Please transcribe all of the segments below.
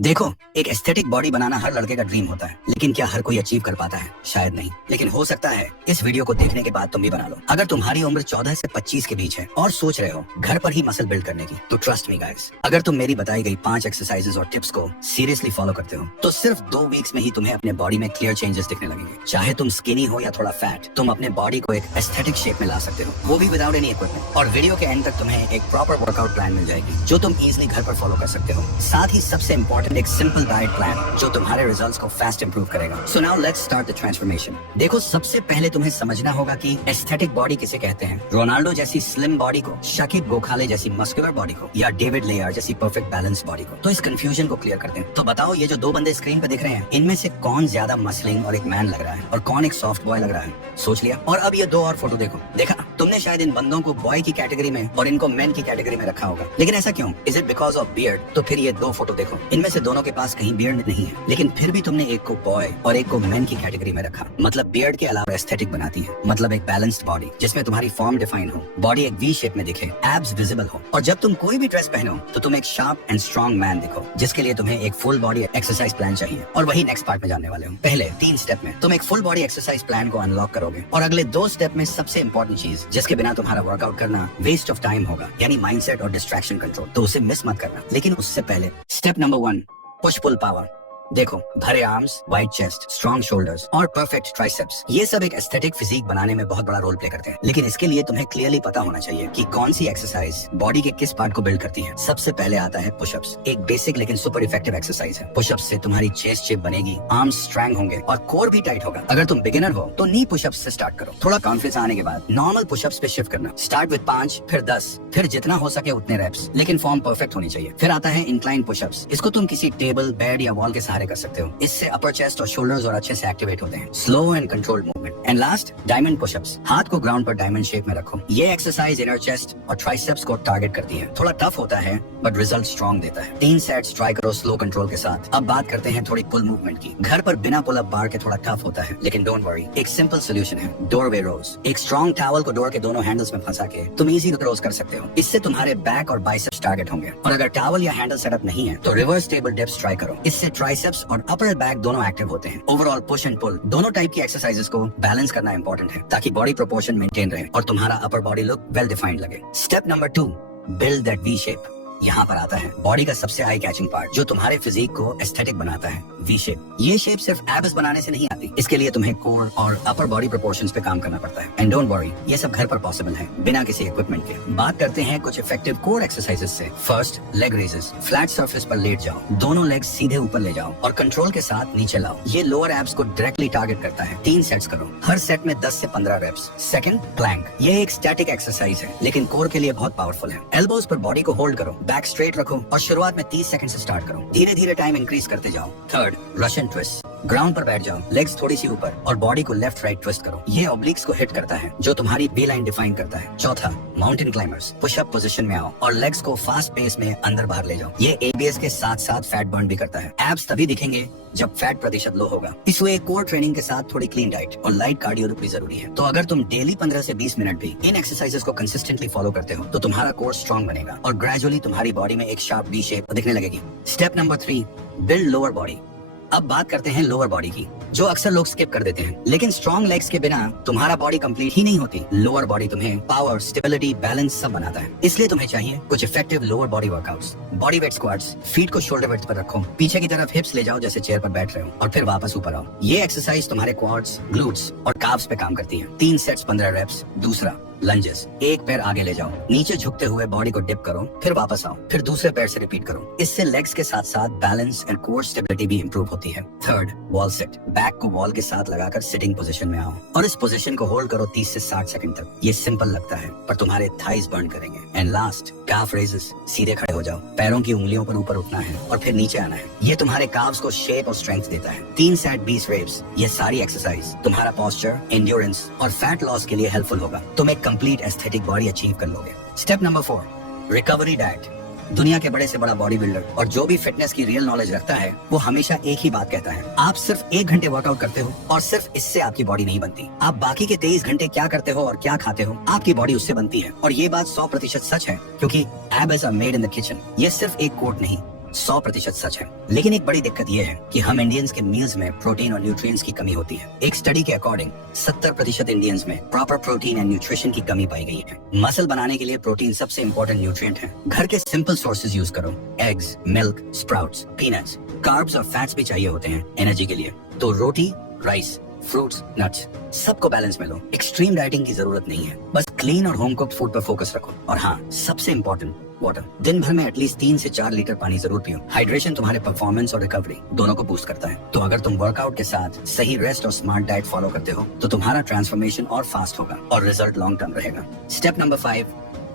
देखो, एक aesthetic body बनाना हर लड़के का ड्रीम होता है, लेकिन क्या हर कोई अचीव कर पाता है? शायद नहीं, लेकिन हो सकता है इस वीडियो को देखने के बाद तुम भी बना लो। अगर तुम्हारी उम्र 14 से 25 के बीच है और सोच रहे हो घर पर ही मसल बिल्ड करने की, तो ट्रस्ट मी गाइस, अगर तुम मेरी बताई गई 5 एक्सरसाइजेस और टिप्स को सीरियसली फॉलो करते हो, तो सिर्फ 2 वीक्स में ही तुम्हें अपने बॉडी में क्लियर चेंजेस दिखने लगेंगे। चाहे तुम स्किनी हो या थोड़ा फैट, तुम अपने बॉडी को एक एस्थेटिक शेप में ला सकते हो, वो भी विदाउट एनी इक्विपमेंट। और वीडियो के एंड तक तुम्हें एक प्रॉपर वर्कआउट प्लान मिल जाएगी, जो तुम इजिली घर पर फॉलो कर सकते हो। साथ ही सबसे इंपॉर्टेंट, एक सिंपल डाइट प्लान जो तुम्हारे रिजल्ट्स को फास्ट इंप्रूव करेगा। So now let's start the transformation. देखो, सबसे पहले तुम्हें समझना होगा कि एस्थेटिक बॉडी किसे कहते हैं। रोनाल्डो जैसी स्लिम बॉडी को, शकीब गोखाले जैसी मस्कुलर बॉडी को, या डेविड लेयर जैसी परफेक्ट बैलेंस बॉडी को। तो इस कंफ्यूजन को क्लियर करते हैं। तो बताओ, ये जो 2 बंदे स्क्रीन पे दिख रहे हैं, इनमें से कौन ज्यादा मसलिंग और एक मैन लग रहा है और कौन एक सॉफ्ट बॉय लग रहा है? सोच लिया। और अब ये 2 और फोटो देखो। देखा, तुमने शायद इन बंदों को बॉय की कैटेगरी में और इनको मैन की कैटेगरी में रखा होगा, लेकिन ऐसा क्यों? Is it because of beard? तो फिर ये 2 फोटो देखो, इनमें से दोनों के पास कहीं बियर्ड नहीं है, लेकिन फिर भी तुमने एक को बॉय और एक को मैन की कैटेगरी में रखा। मतलब बियर्ड के अलावा एस्थेटिक बनाती है, मतलब एक बैलेंस्ड बॉडी जिसमें तुम्हारी फॉर्म डिफाइन हो, बॉडी एक वी शेप में दिखे, एब्स विजिबल हो, और जब तुम कोई भी ड्रेस पहनो तो तुम एक शार्प एंड स्ट्रॉन्ग मैन दिखो, जिसके लिए तुम्हें एक फुल बॉडी एक्सरसाइज प्लान चाहिए। और वही नेक्स्ट पार्ट में जानने वाले हो। पहले 3 स्टेप में तुम एक फुल बॉडी एक्सरसाइज प्लान को अनलॉक करोगे, और अगले 2 स्टेप में सबसे इंपॉर्टेंट चीज, जिसके बिना तुम्हारा वर्कआउट करना वेस्ट ऑफ टाइम होगा, यानी माइंडसेट और डिस्ट्रैक्शन कंट्रोल, तो उसे मिस मत करना। लेकिन उससे पहले step number 1, push pull power. देखो, भरे arms, wide chest, strong shoulders और परफेक्ट ट्राइसेप्स, ये सब एक एस्थेटिक फिजिक बनाने में बहुत बड़ा रोल प्ले करते हैं। लेकिन इसके लिए तुम्हें क्लियरली पता होना चाहिए कि कौन सी एक्सरसाइज बॉडी के किस पार्ट को बिल्ड करती है। सबसे पहले आता है पुशअप्स। एक बेसिक लेकिन सुपर इफेक्टिव एक्सरसाइज है। पुशअप्स से तुम्हारी चेस्ट शेप बनेगी, आर्म्स स्ट्रॉन्ग होंगे और कोर भी टाइट होगा। अगर तुम बिगिनर हो तो नी पुशअप्स से स्टार्ट करो। थोड़ा कॉन्फिडेंस आने के बाद नॉर्मल पुशअप्स पे शिफ्ट करना। स्टार्ट विद 5, फिर 10, फिर जितना हो सके उतने रेप्स, लेकिन फॉर्म परफेक्ट होनी चाहिए। फिर आता है इंक्लाइन पुशअप्स। इसको तुम किसी टेबल, बेड या वॉल के सहारे कर सकते हो। इससे अपर चेस्ट और शोल्डर्स और अच्छे से एक्टिवेट होते हैं। Slow and controlled movement. And last, diamond pushups. हाथ को ग्राउंड पर डायमंड शेप में रखो। ये एक्सरसाइज इनर चेस्ट और ट्राइसेप्स को टारगेट करती है। थोड़ा टफ होता है बट रिजल्ट स्ट्रॉन्ग देता है। 3 सेट्स ट्राई करो स्लो कंट्रोल के साथ। अब बात करते हैं थोड़ी पुल मूवमेंट की। घर पर बिना पुल अप बार के थोड़ा टफ होता है, लेकिन डोंट वरी, एक सिंपल सोल्यूशन है, डोरवे रोज। एक स्ट्रॉन्ग टॉवल को डोर के दोनों हैंडल्स में फंसा के तुम इजी रोज कर सकते हो। इससे तुम्हारे बैक और बाइसेप्स टारगेट होंगे। और अगर टॉवल या हैंडल सेटअप नहीं है तो रिवर्स टेबल डिप्स ट्राई करो। इससे ट्राइसेप्स और अपर बैक दोनों एक्टिव होते हैं। ओवरऑल पुश एंड पुल दोनों टाइप की एक्सरसाइजेस को बैलेंस करना इंपॉर्टेंट है, ताकि बॉडी प्रोपोर्शन मेंटेन रहे और तुम्हारा upper body look well defined लगे। Step number 2, build that V shape. यहाँ पर आता है बॉडी का सबसे आई कैचिंग पार्ट, जो तुम्हारे फिजिक को एस्थेटिक बनाता है, वी शेप। ये शेप सिर्फ एब्स बनाने से नहीं आती, इसके लिए तुम्हें कोर और अपर बॉडी प्रोपोर्शंस पे काम करना पड़ता है। एंड डोंट वरी, ये सब घर पर पॉसिबल है बिना किसी इक्विपमेंट के। बात करते हैं कुछ इफेक्टिव कोर एक्सरसाइजेस से। First, leg raises. Flat surface पर लेट जाओ, दोनों लेग सीधे ऊपर ले जाओ और कंट्रोल के साथ नीचे लाओ। ये लोअर एब्स को डायरेक्टली टारगेट करता है। 3 सेट्स करो, हर सेट में 10 से 15 रेप्स। Second, Planck. ये एक स्टैटिक एक्सरसाइज है, लेकिन कोर के लिए बहुत पावरफुल है। एल्बोज पर बॉडी को होल्ड करो, बैक स्ट्रेट रखो और शुरुआत में 30 सेकंड से स्टार्ट करो। धीरे धीरे टाइम इंक्रीज करते जाओ। Third, Russian twist. ग्राउंड पर बैठ जाओ, लेग्स थोड़ी सी ऊपर और बॉडी को लेफ्ट राइट ट्विस्ट करो। ये ऑब्लिक्स को हिट करता है, जो तुम्हारी बी लाइन डिफाइन करता है। चौथा, माउंटेन क्लाइंबर्स। पुशअप पोजीशन में आओ और लेग्स को फास्ट पेस में अंदर बाहर ले जाओ। ये एबीएस के साथ साथ फैट बर्न भी करता है। एब्स तभी दिखेंगे जब फैट प्रतिशत लो होगा। इसलिए कोर ट्रेनिंग के साथ थोड़ी क्लीन डाइट और लाइट कार्डियो भी जरूरी है। तो अगर तुम डेली 15 से 20 मिनट भी इन एक्सरसाइजेस को कंसिस्टेंटली फॉलो करते हो, तो तुम्हारा कोर स्ट्रॉन्ग बनेगा और ग्रेजुअली तुम्हारी बॉडी में एक शार्प वी शेप दिखने लगेगी। Step number 3, build lower body. अब बात करते हैं लोअर बॉडी की, जो अक्सर लोग स्किप कर देते हैं। लेकिन स्ट्रॉन्ग लेग्स के बिना तुम्हारा बॉडी कंप्लीट ही नहीं होती। लोअर बॉडी तुम्हें पावर, स्टेबिलिटी, बैलेंस सब बनाता है। इसलिए तुम्हें चाहिए कुछ effective lower body workouts. Body weight squats. Feet को शोल्डर वेट पर रखो, पीछे की तरफ हिप्स ले जाओ जैसे चेयर पर बैठ रहे हो, और फिर वापस ऊपर आओ। ये एक्सरसाइज तुम्हारे क्वाड्स, ग्लूट्स और काफ्स पे काम करती है। 3 सेट्स 15 रेप्स। दूसरा, लंजेस। एक पैर आगे ले जाओ, नीचे झुकते हुए बॉडी को डिप करो, फिर वापस आओ, फिर दूसरे पैर से रिपीट करो। इससे लेग्स के साथ साथ बैलेंस एंड कोर स्टेबिलिटी भी इंप्रूव होती है। Third, wall sit. बैक को वॉल के साथ लगाकर सिटिंग पोजीशन में आओ और इस पोजीशन को होल्ड करो 30 से 60 सेकंड तक। ये सिंपल लगता है पर तुम्हारे थाइज बर्न करेंगे। And last, calf raises. सीधे खड़े हो जाओ, पैरों की उंगलियों पर ऊपर उठना है और फिर नीचे आना है। ये तुम्हारे काफ्स को शेप और स्ट्रेंथ देता है। 3 सेट 20 रेप्स। ये सारी एक्सरसाइज तुम्हारा पोस्चर, एंड्योरेंस और फैट लॉस के लिए हेल्पफुल होगा। तुम एक कंप्लीट एस्थेटिक बॉडी अचीव कर लोगे। Step number 4, recovery diet. दुनिया के बड़े से बड़ा बॉडी बिल्डर और जो भी फिटनेस की रियल नॉलेज रखता है, वो हमेशा एक ही बात कहता है, आप सिर्फ 1 घंटे वर्कआउट करते हो और सिर्फ इससे आपकी बॉडी नहीं बनती। आप बाकी के 23 घंटे क्या करते हो और क्या खाते हो, आपकी बॉडी उससे बनती है। और ये बात 100% सच है, क्योंकि abs are made in the kitchen. ये सिर्फ एक कोट नहीं 100% सच है। लेकिन एक बड़ी दिक्कत यह है कि हम इंडियंस के मील्स में प्रोटीन और न्यूट्रिएंट्स की कमी होती है। एक स्टडी के अकॉर्डिंग 70% इंडियंस में प्रॉपर प्रोटीन एंड न्यूट्रिशन की कमी पाई गई है। मसल बनाने के लिए प्रोटीन सबसे इंपॉर्टेंट न्यूट्रिएंट है। घर के सिंपल सोर्सेज यूज करो, eggs, milk, sprouts, peanuts. Carbs और फैट्स भी चाहिए होते हैं एनर्जी के लिए, तो रोटी, राइस, फ्रूट्स, नट्स, सबको बैलेंस में लो। एक्सट्रीम डाइटिंग की जरूरत नहीं है, बस क्लीन और होम कुक्ड फूड पर फोकस रखो। और हाँ, सबसे इंपॉर्टेंट, वाटर। दिन भर में एटलीस्ट 3 से 4 लीटर पानी जरूर पियो। हाइड्रेशन तुम्हारे परफॉर्मेंस और रिकवरी दोनों को बूस्ट करता है। तो अगर तुम वर्कआउट के साथ सही रेस्ट और स्मार्ट डाइट फॉलो करते हो तो तुम्हारा ट्रांसफॉर्मेशन और फास्ट होगा और रिजल्ट लॉन्ग टर्म रहेगा। Step number 5,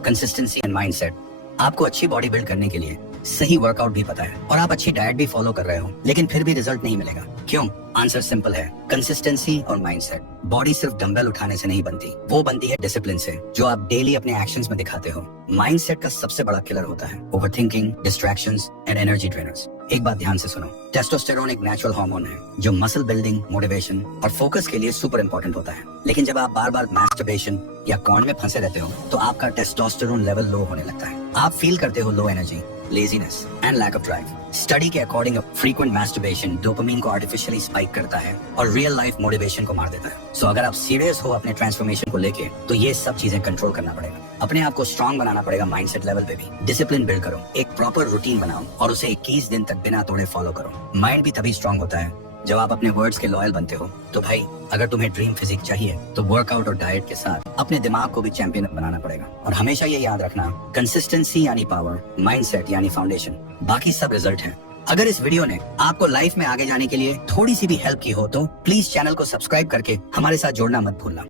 consistency and mindset. आपको अच्छी बॉडी बिल्ड करने के लिए सही वर्कआउट भी पता है और आप अच्छी डाइट भी फॉलो कर रहे हो, लेकिन फिर भी रिजल्ट नहीं मिलेगा। क्यों? आंसर सिंपल है, कंसिस्टेंसी और माइंडसेट। बॉडी सिर्फ डंबल उठाने से नहीं बनती, वो बनती है डिसिप्लिन से, जो आप डेली अपने एक्शंस में दिखाते हो। माइंडसेट का सबसे बड़ा किलर होता है overthinking, distractions and energy drainers. एक बात ध्यान से सुनो, टेस्टोस्टेरोन एक नेचुरल हार्मोन है जो मसल बिल्डिंग, मोटिवेशन और फोकस के लिए सुपर इंपॉर्टेंट होता है। लेकिन जब आप बार बार मैस्टरबेशन या कॉर्न में फंसे रहते हो तो आपका टेस्टोस्टेरोन लेवल लो होने लगता है। आप फील करते हो low energy, laziness and lack of drive. Study के अकॉर्डिंग फ्रीक्वेंट मैस्टरबेशन डोपामिन को आर्टिफिशियली स्पाइक करता है और रियल लाइफ मोटिवेशन को मार देता है। सो अगर आप सीरियस हो अपने ट्रांसफॉर्मेशन को लेके तो ये सब चीजें कंट्रोल करना पड़ेगा। अपने आप को स्ट्रांग बनाना पड़ेगा माइंडसेट लेवल पे भी। डिसिप्लिन बिल्ड करो, एक प्रॉपर रूटीन बनाओ और उसे 21 दिन तक बिना तोड़े फॉलो करो। माइंड भी तभी स्ट्रांग होता है जब आप अपने वर्ड्स के लॉयल बनते हो। तो भाई, अगर तुम्हें ड्रीम फिजिक चाहिए तो वर्कआउट और डाइट के साथ अपने दिमाग को भी चैंपियन बनाना पड़ेगा। और हमेशा ये याद रखना, कंसिस्टेंसी यानी पावर, माइंडसेट यानी फाउंडेशन, बाकी सब रिजल्ट है। अगर इस वीडियो ने आपको लाइफ में आगे जाने के लिए थोड़ी सी भी हेल्प की हो तो प्लीज चैनल को सब्सक्राइब करके हमारे साथ जोड़ना मत भूलना।